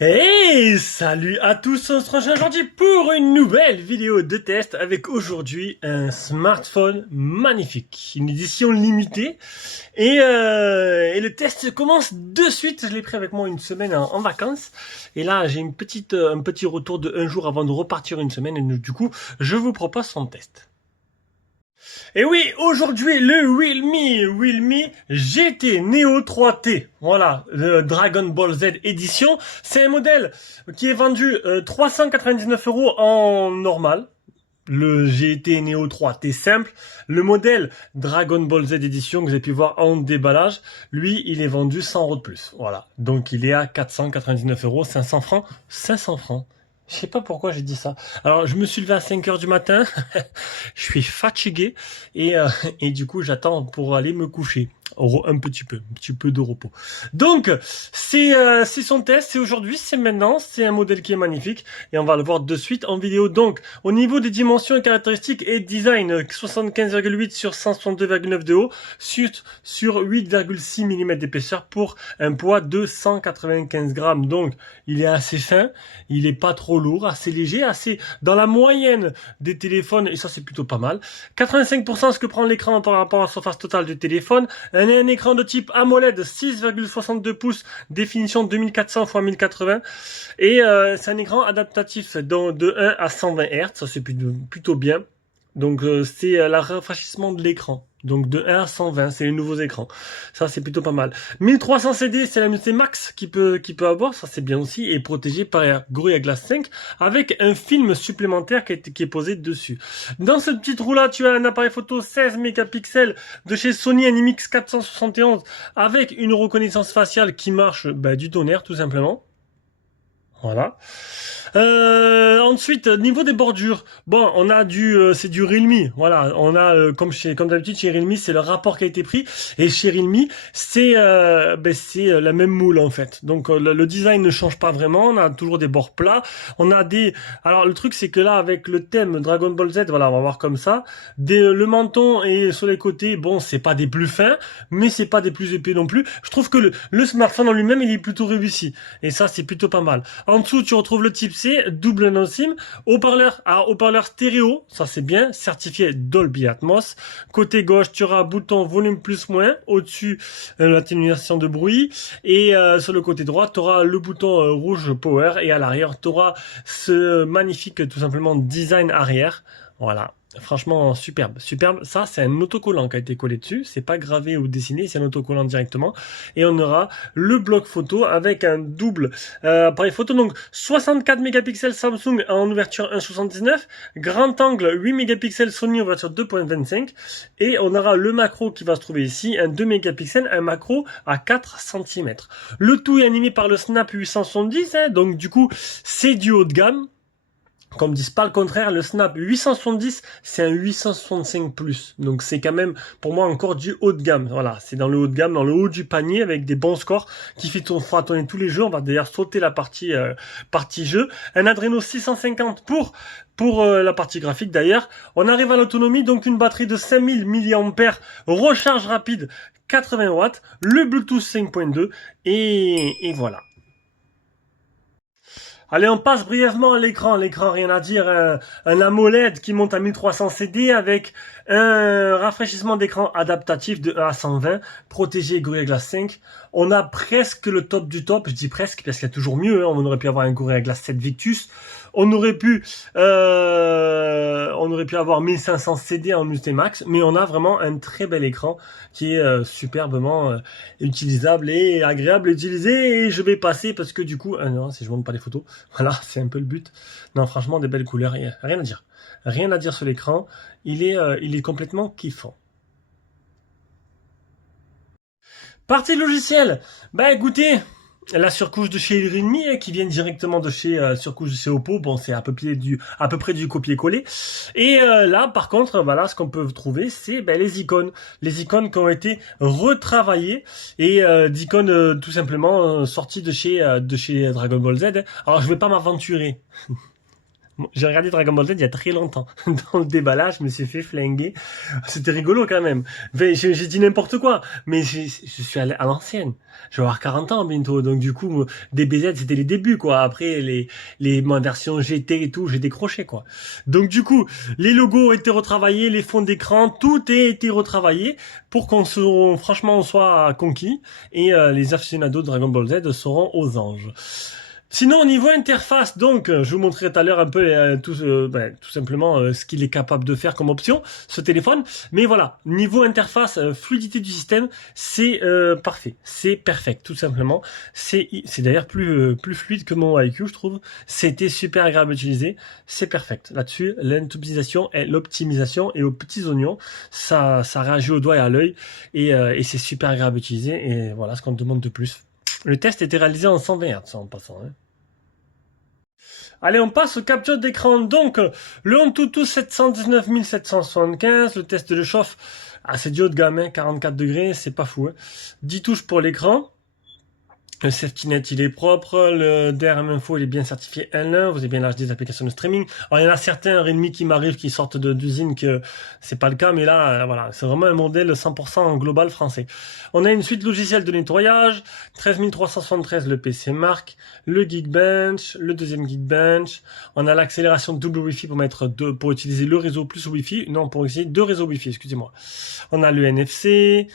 Hey, salut à tous, on se retrouve aujourd'hui pour une nouvelle vidéo de test avec aujourd'hui un smartphone magnifique, une édition limitée et le test commence de suite. Je l'ai pris avec moi une semaine en vacances et là j'ai un petit retour de un jour avant de repartir une semaine et du coup je vous propose son test. Et oui, aujourd'hui, le Realme GT Neo 3T. Voilà, le Dragon Ball Z édition. C'est un modèle qui est vendu 399 € en normal. Le GT Neo 3T simple. Le modèle Dragon Ball Z édition que vous avez pu voir en déballage, lui, il est vendu 100 € de plus. Voilà, donc il est à 499 €, 500 francs. 500 francs. Je sais pas pourquoi j'ai dit ça. Alors, je me suis levé à 5 heures du matin. Je suis fatigué et du coup, j'attends pour aller me coucher. Un petit peu de repos. Donc, c'est son test. C'est aujourd'hui, c'est maintenant. C'est un modèle qui est magnifique et on va le voir de suite en vidéo. Donc, au niveau des dimensions et caractéristiques et design, 75,8 sur 162,9 de haut, sur 8,6 mm d'épaisseur pour un poids de 195 grammes. Donc, il est assez fin, il est pas trop lourd, assez léger, assez dans la moyenne des téléphones, et ça c'est plutôt pas mal. 85% ce que prend l'écran par rapport à la surface totale du téléphone. Un écran de type AMOLED 6,62 pouces, définition 2400 x 1080, et c'est un écran adaptatif de 1 à 120 Hz, ça c'est plutôt bien. Donc c'est le rafraîchissement de l'écran. Donc de 1 à 120, c'est les nouveaux écrans. Ça c'est plutôt pas mal. 1300 CD, c'est la unité max qui peut avoir, ça c'est bien aussi, et protégé par Gorilla Glass 5 avec un film supplémentaire qui est posé dessus. Dans ce petit trou là, tu as un appareil photo 16 mégapixels de chez Sony IMX 471 avec une reconnaissance faciale qui marche du tonnerre tout simplement. Voilà. Ensuite, niveau des bordures, bon, on a c'est du Realme. Voilà, on a comme d'habitude chez Realme, c'est le rapport qui a été pris. Et chez Realme, c'est la même moule en fait. Donc le design ne change pas vraiment. On a toujours des bords plats. On a alors le truc c'est que là avec le thème Dragon Ball Z, voilà, on va voir comme ça. Le menton et sur les côtés, bon, c'est pas des plus fins, mais c'est pas des plus épais non plus. Je trouve que le smartphone en lui-même, il est plutôt réussi. Et ça, c'est plutôt pas mal. En dessous, tu retrouves le type C, double non-SIM, haut-parleur stéréo, ça c'est bien, certifié Dolby Atmos. Côté gauche, tu auras bouton volume plus-moins, au-dessus l'atténuation de bruit, et sur le côté droit, tu auras le bouton rouge Power, et à l'arrière, tu auras ce magnifique, tout simplement, design arrière. Voilà. Franchement, superbe. Ça, c'est un autocollant qui a été collé dessus. C'est pas gravé ou dessiné, c'est un autocollant directement. Et on aura le bloc photo avec un double appareil photo. Donc, 64 mégapixels Samsung en ouverture 1.79. Grand angle 8 mégapixels Sony en ouverture 2.25. Et on aura le macro qui va se trouver ici. Un 2 mégapixels, un macro à 4 cm. Le tout est animé par le Snap 870. Donc, du coup, c'est du haut de gamme. Comme disent pas le contraire, le Snap 870, c'est un 865 Plus. Donc c'est quand même, pour moi, encore du haut de gamme. Voilà, c'est dans le haut de gamme, dans le haut du panier, avec des bons scores qui fera tourner tous les jeux. On va d'ailleurs sauter la partie jeu. Un Adreno 650 pour la partie graphique d'ailleurs. On arrive à l'autonomie, donc une batterie de 5000 mAh, recharge rapide 80 watts, le Bluetooth 5.2 et voilà. Allez, on passe brièvement à l'écran. L'écran, rien à dire. Un AMOLED qui monte à 1300 CD avec un rafraîchissement d'écran adaptatif de 1 à 120, protégé Gorilla Glass 5. On a presque le top du top. Je dis presque parce qu'il y a toujours mieux. On aurait pu avoir un Gorilla Glass 7 Victus. On aurait pu avoir 1500 CD en unité max, mais on a vraiment un très bel écran qui est superbement utilisable et agréable à utiliser. Et je vais passer parce que du coup, non, si je montre pas les photos, voilà, c'est un peu le but. Non, franchement, des belles couleurs, rien à dire. Rien à dire sur l'écran. Il est complètement kiffant. Partie logicielle. Bah écoutez, la surcouche de chez Realme qui vient directement de chez surcouche de chez Oppo. Bon, c'est à peu près du copier-coller. Et là, par contre, voilà, ce qu'on peut trouver, c'est les icônes qui ont été retravaillées et d'icônes tout simplement sorties de chez Dragon Ball Z. Alors, je vais pas m'aventurer. J'ai regardé Dragon Ball Z il y a très longtemps. Dans le déballage, je me suis fait flinguer. C'était rigolo quand même. J'ai dit n'importe quoi, mais je suis à l'ancienne. Je vais avoir 40 ans bientôt, donc du coup, DBZ c'était les débuts quoi. Après les versions GT et tout, j'ai décroché quoi. Donc du coup, les logos ont été retravaillés, les fonds d'écran, tout a été retravaillé pour franchement, on soit conquis et les aficionados de Dragon Ball Z seront aux anges. Sinon, au niveau interface, donc, je vous montrerai tout à l'heure un peu tout simplement ce qu'il est capable de faire comme option, ce téléphone. Mais voilà, niveau interface, fluidité du système, c'est parfait, c'est perfect, tout simplement. C'est d'ailleurs plus fluide que mon iQOO, je trouve. C'était super agréable à utiliser, c'est perfect. Là-dessus, l'optimisation et l'optimisation et aux petits oignons, ça réagit au doigt et à l'œil et c'est super agréable à utiliser. Et voilà ce qu'on demande de plus. Le test était réalisé en 120 Hz en passant. Hein. Allez, on passe aux captures d'écran. Donc, le Antutu 719 775, le test de chauffe assez du haut de gamme, hein, 44 degrés, c'est pas fou. Hein. 10 touches pour l'écran. Le safety net, il est propre. Le DRM Info, il est bien certifié N1. Vous avez bien l'âge des applications de streaming. Alors, il y en a certains Redmi qui m'arrivent, qui sortent d'usine, que c'est pas le cas. Mais là, voilà, c'est vraiment un modèle 100% global français. On a une suite logicielle de nettoyage. 13373, le PC Mark. Le Geekbench. Le deuxième Geekbench. On a l'accélération double Wi-Fi pour utiliser le réseau plus Wi-Fi. Non, pour utiliser deux réseaux Wi-Fi, excusez-moi. On a le NFC.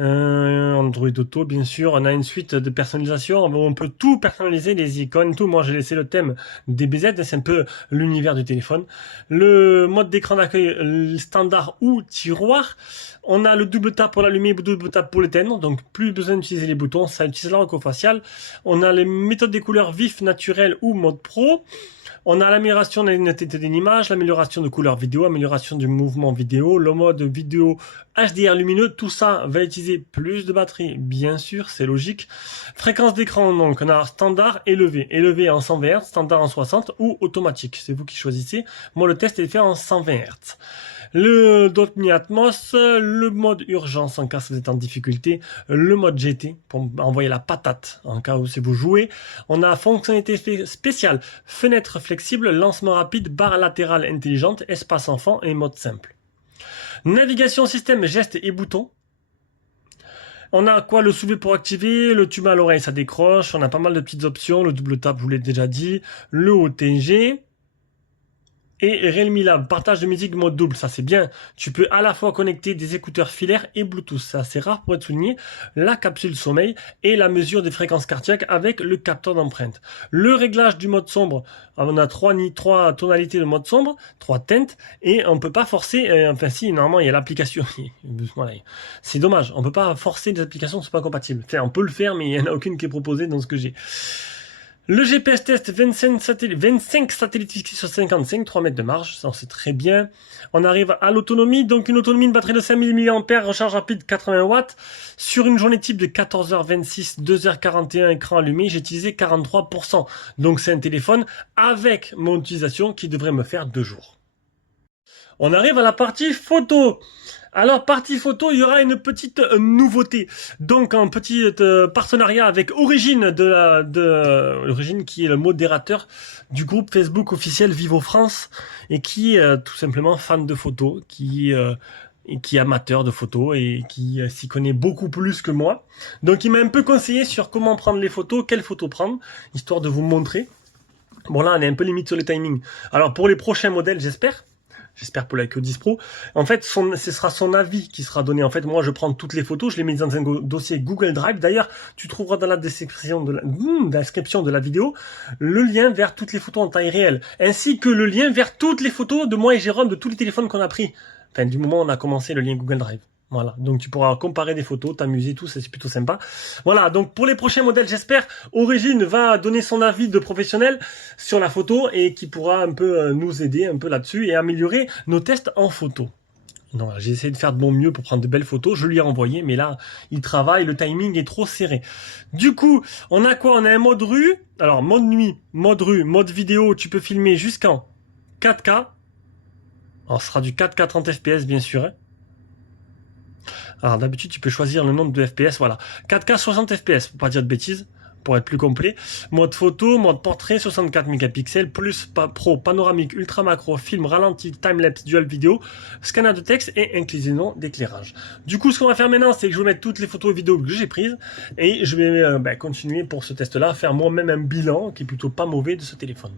Android Auto, bien sûr. On a une suite de personnalisation où on peut tout personnaliser, les icônes, tout. Moi, j'ai laissé le thème DBZ, c'est un peu l'univers du téléphone. Le mode d'écran d'accueil standard ou tiroir. On a le double tap pour l'allumer, le double tap pour l'éteindre, donc plus besoin d'utiliser les boutons, ça utilise la reco faciale. On a les méthodes des couleurs vif, naturel ou mode pro. On a l'amélioration de la netteté d'une image, l'amélioration de couleur vidéo, amélioration du mouvement vidéo, le mode vidéo HDR lumineux, tout ça va utiliser plus de batterie, bien sûr, c'est logique. Fréquence d'écran, donc on a standard, élevé en 120 Hz, standard en 60 ou automatique, c'est vous qui choisissez. Moi le test est fait en 120 Hz. Le Dolby Atmos, le mode urgence en cas où vous êtes en difficulté, le mode GT pour envoyer la patate en cas où c'est vous jouez. On a fonctionnalité spéciale, fenêtre flexible, lancement rapide, barre latérale intelligente, espace enfant et mode simple. Navigation système, gestes et boutons. On a quoi? Le soulever pour activer, le tube à l'oreille, ça décroche. On a pas mal de petites options, le double tap, je vous l'ai déjà dit, le OTG. Et Realme Lab, partage de musique mode double, ça c'est bien. Tu peux à la fois connecter des écouteurs filaires et Bluetooth, ça c'est rare pour être souligné. La capsule sommeil et la mesure des fréquences cardiaques avec le capteur d'empreinte. Le réglage du mode sombre, on a trois tonalités de mode sombre, 3 teintes, et on peut pas forcer, enfin si, normalement il y a l'application, c'est dommage, on peut pas forcer des applications qui sont pas compatibles. Enfin, on peut le faire, mais il y en a aucune qui est proposée dans ce que j'ai. Le GPS test, 25 satellites fixés sur 55, 3 mètres de marge, ça c'est très bien. On arrive à l'autonomie, donc une autonomie de batterie de 5000 mAh, recharge rapide 80 watts. Sur une journée type de 14h26, 2h41 écran allumé, j'ai utilisé 43%. Donc c'est un téléphone avec mon utilisation qui devrait me faire 2 jours. On arrive à la partie photo. Alors, partie photo, il y aura une petite nouveauté. Donc, un petit partenariat avec Origine, Origine qui est le modérateur du groupe Facebook officiel Vivo France et qui est tout simplement fan de photos, qui est amateur de photos et qui s'y connaît beaucoup plus que moi. Donc, il m'a un peu conseillé sur comment prendre les photos, quelles photos prendre, histoire de vous montrer. Bon, là, on est un peu limite sur le timing. Alors, pour les prochains modèles, j'espère pour l'iQOO 10 Pro. En fait, ce sera son avis qui sera donné. En fait, moi, je prends toutes les photos, je les mets dans un dossier Google Drive. D'ailleurs, tu trouveras dans la description de la vidéo le lien vers toutes les photos en taille réelle, ainsi que le lien vers toutes les photos de moi et Jérôme de tous les téléphones qu'on a pris. Enfin, du moment où on a commencé le lien Google Drive. Voilà, donc tu pourras comparer des photos, t'amuser, tout, c'est plutôt sympa. Voilà, donc pour les prochains modèles, j'espère, Origine va donner son avis de professionnel sur la photo et qui pourra un peu nous aider un peu là-dessus et améliorer nos tests en photo. Non, j'ai essayé de faire de mon mieux pour prendre de belles photos, je lui ai envoyé, mais là, il travaille, le timing est trop serré. Du coup, on a quoi? On a un mode rue, alors mode nuit, mode rue, mode vidéo, tu peux filmer jusqu'en 4K. Alors, ce sera du 4K 30 FPS, bien sûr. Hein. Alors, d'habitude, tu peux choisir le nombre de FPS, voilà. 4K 60 FPS, pour pas dire de bêtises, pour être plus complet. Mode photo, mode portrait, 64 mégapixels, plus pro, panoramique, ultra macro, film ralenti, timelapse, dual vidéo, scanner de texte et inclinaison d'éclairage. Du coup, ce qu'on va faire maintenant, c'est que je vais mettre toutes les photos et vidéos que j'ai prises et je vais continuer pour ce test-là, faire moi-même un bilan qui est plutôt pas mauvais de ce téléphone.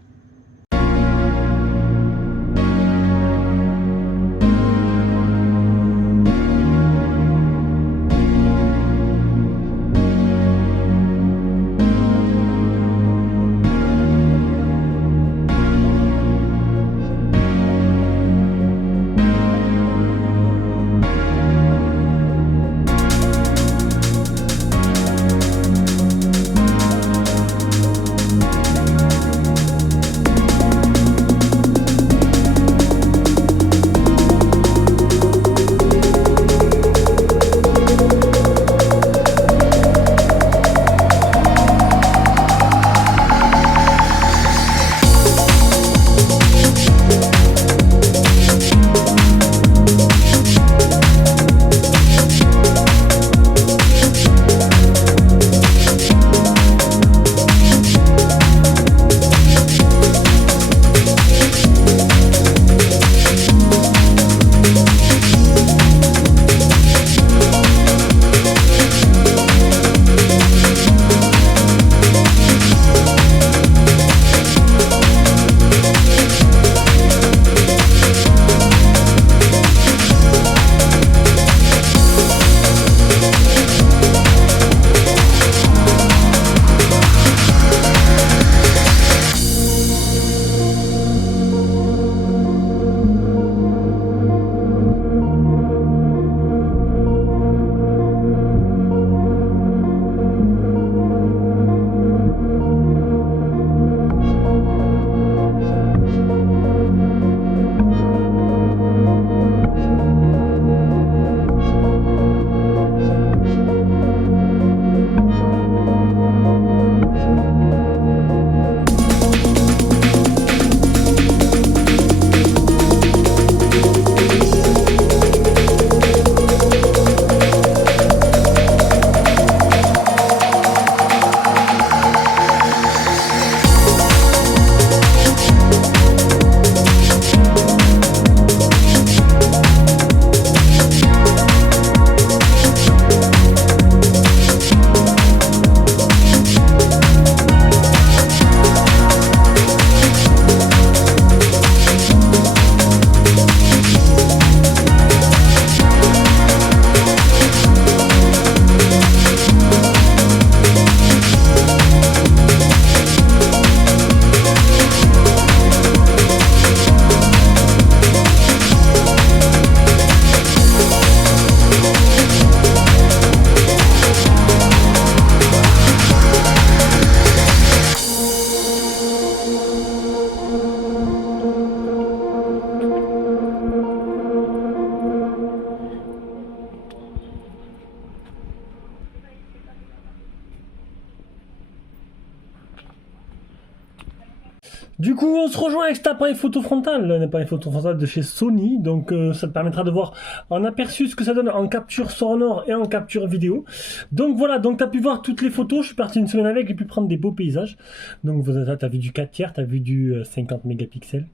Du coup, on se rejoint avec cet appareil photo frontal, un appareil photo frontal de chez Sony. Donc, ça te permettra de voir en aperçu ce que ça donne en capture sonore et en capture vidéo. Donc voilà, donc tu as pu voir toutes les photos. Je suis parti une semaine avec, j'ai pu prendre des beaux paysages. Donc, tu as vu du 4 tiers, tu as vu du 50 mégapixels.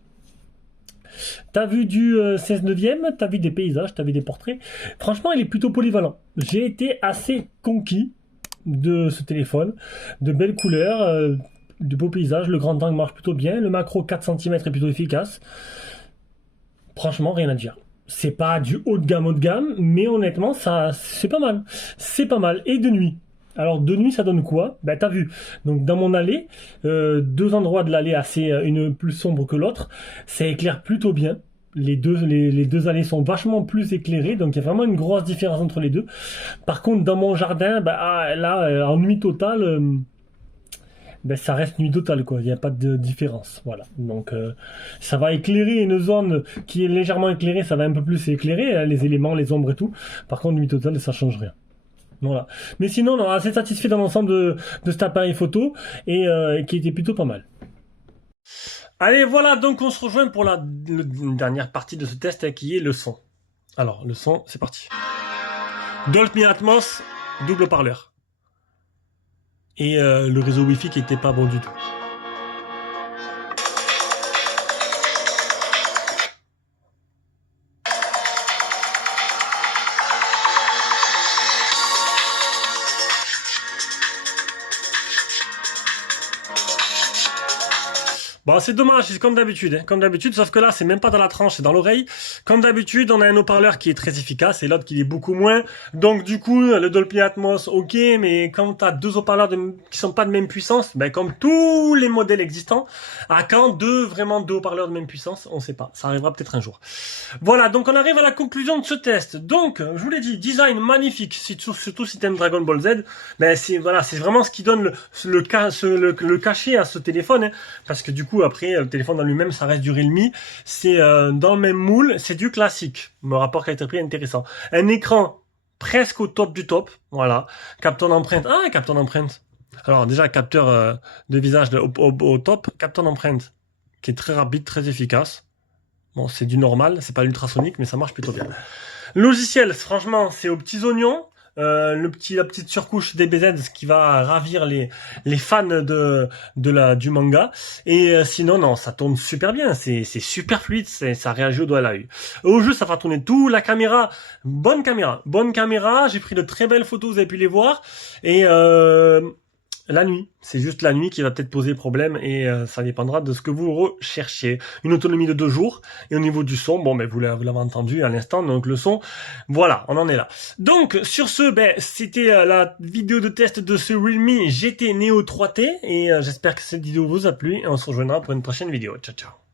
T'as vu du 16 neuvième, t'as vu des paysages, t'as vu des portraits. Franchement, il est plutôt polyvalent. J'ai été assez conquis de ce téléphone. De belles couleurs, de beaux paysages. Le grand angle marche plutôt bien. Le macro 4 cm est plutôt efficace. Franchement, rien à dire. C'est pas du haut de gamme, mais honnêtement, ça, c'est pas mal. C'est pas mal. Et de nuit. Alors de nuit ça donne quoi? Ben t'as vu, donc dans mon allée, deux endroits de l'allée assez, une plus sombre que l'autre, ça éclaire plutôt bien. Les deux allées sont vachement plus éclairées, donc il y a vraiment une grosse différence entre les deux. Par contre dans mon jardin, là en nuit totale, ben, ça reste nuit totale, quoi. Il n'y a pas de différence, voilà. Donc, ça va éclairer une zone qui est légèrement éclairée, ça va un peu plus éclairer, hein, les éléments, les ombres et tout. Par contre, nuit totale, ça change rien. Voilà. Mais sinon, non, assez satisfait dans l'ensemble de cet appareil photo et qui était plutôt pas mal. Allez, voilà, donc on se rejoint pour la dernière partie de ce test hein, qui est le son. Alors, le son, c'est parti. Dolby Atmos, double parleur. Et le réseau Wi-Fi qui était pas bon du tout. Bon, c'est dommage, c'est comme d'habitude, hein, comme d'habitude, sauf que là, c'est même pas dans la tranche, c'est dans l'oreille. Comme d'habitude, on a un haut-parleur qui est très efficace et l'autre qui est beaucoup moins. Donc, du coup, le Dolby Atmos, ok, mais quand t'as deux haut-parleurs qui sont pas de même puissance, ben, comme tous les modèles existants, à quand vraiment deux haut-parleurs de même puissance, on sait pas. Ça arrivera peut-être un jour. Voilà, donc on arrive à la conclusion de ce test. Donc, je vous l'ai dit, design magnifique, surtout si t'aimes Dragon Ball Z, ben, c'est vraiment ce qui donne le cachet à ce téléphone, hein, parce que du coup, après, le téléphone en lui-même, ça reste du Realme. C'est dans le même moule, c'est du classique. Le rapport qualité-prix est intéressant. Un écran presque au top du top. Voilà. Capteur d'empreinte. Ah, capteur d'empreinte. Alors déjà, capteur de visage au top. Capteur d'empreinte qui est très rapide, très efficace. Bon, c'est du normal, c'est pas l'ultrasonique, mais ça marche plutôt bien. Logiciel, franchement, c'est aux petits oignons. La petite surcouche DBZ, ce qui va ravir les fans du manga. Et sinon, non, ça tourne super bien. C'est super fluide, ça réagit au doigt à l'œil. Au jeu, ça va tourner tout. La caméra, bonne caméra. J'ai pris de très belles photos, vous avez pu les voir. Et la nuit, c'est juste la nuit qui va peut-être poser problème et ça dépendra de ce que vous recherchiez. Une autonomie de 2 jours et au niveau du son, bon ben vous l'avez entendu à l'instant, donc le son, voilà, on en est là. Donc sur ce, ben c'était la vidéo de test de ce Realme GT Neo 3T et j'espère que cette vidéo vous a plu et on se rejoindra pour une prochaine vidéo. Ciao ciao.